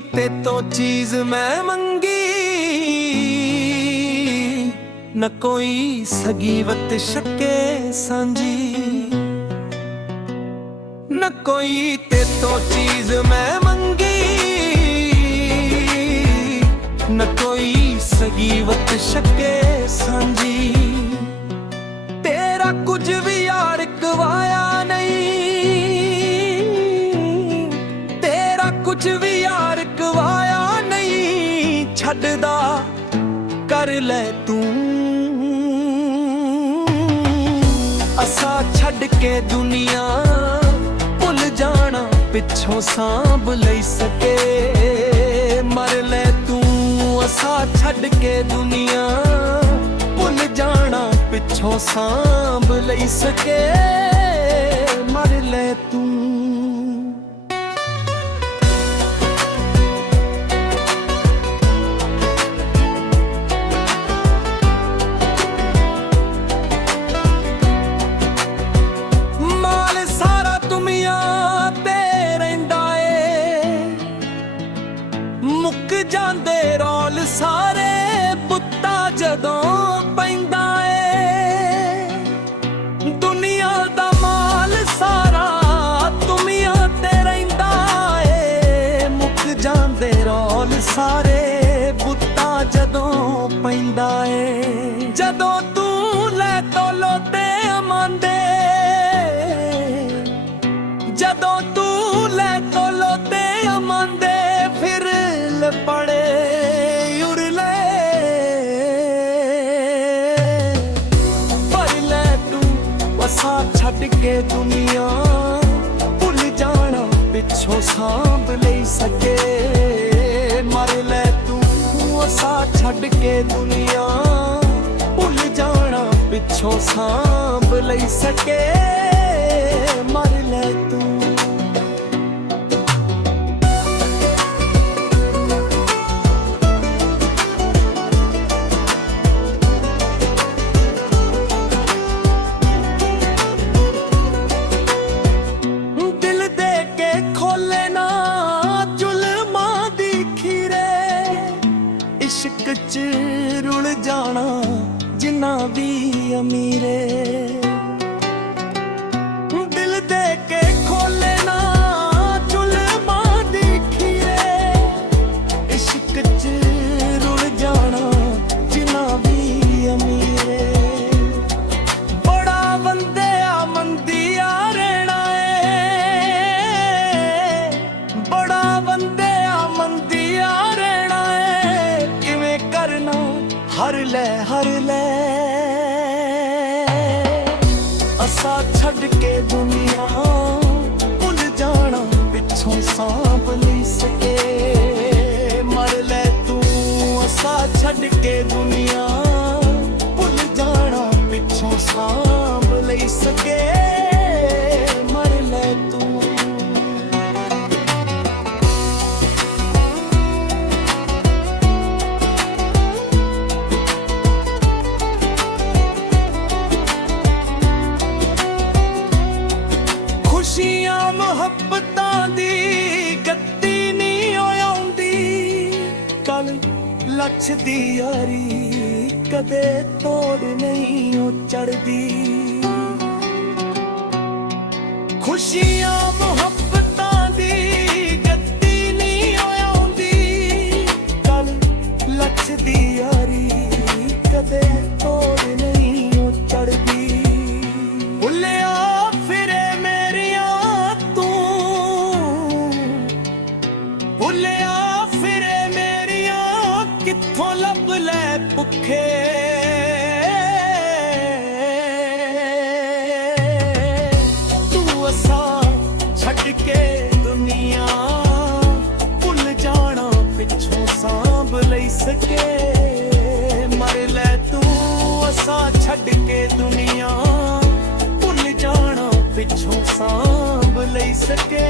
ते तो चीज मैं मंगी, न कोई सगीवत शके सांझी। न कोई ते तो चीज मैं मंगी, न कोई सगीवत शके सांझी। तेरा कुछ भी यार गवाया नहीं, तेरा कुछ भी यार गवाया नहीं। छड्डदा कर ले तू असा छड्ड के दुनिया, भुल जाना पिछों सांभ लई सके। मर ले तू असा छड्ड के दुनिया, भुल जाना पिछों सांभ लई सके। मर ले तू। माल सारा दुनिया ते रहिंदा ए, मुक जांदे रौल सारे पुत्ता जदों पैंदा ए। दुनिया दा माल सारा दुनिया ते रहिंदा ए, मुक जांदे रौल सारे पुत्ता जदों पैंदा ए। जदों तू लै तोलो ते अमांदे, जदों तू लै तोलो ते अमांदे, फिर लपड़े उरले। पर ले तू असा छड्ड के दुनिया, भुल जाना पिछों सांभ लई सके। मर ले तू असा छड्ड के दुनिया, भुल जाना पिछों सांभ लई सके। मर ले तू। दिल दे के खोले ना जुल्मां दी खीरे, इश्क च रुल जाना जिन्ना भी अमीरे। दिल दे के खोले ना जुल्मां दी खीरे, इश्क च रुल जाना जिन्ना भी अमीरे। बड़ा बंदिया मंदिया रहना है, बड़ा बंदिया मंदिया रहना है। किवें करना हर ले हर ले, असा छड्ड के दुनिया, भुल जाना पिछों सांभ लई सके। मर ले तू असा छड्ड के दुनिया, भुल जाना पिछों सांभ लई सके। मर ले तू। खुशियां मुहब्बतां दी गत्ती नहीं आउंदी, कल लक्ष दी यारी कदे तोड़ नहीं ओ चढ़दी। खुशियां मुहब्बतां दी गत्ती नहीं आउंदी, कल लक्ष दी यारी कदे तोड़ नहीं ओ चढ़दी। भुलिया फिरे मेरिया तू, भुलिया फिरे मेरिया कित्थों लब ले भुखे। तू असा छड्ड के दुनिया, भुल जाना पिछों सांभ लई सके। मर ले तू असा छड्ड के दुनिया, भुल जाना पिछों सांभ लई सके।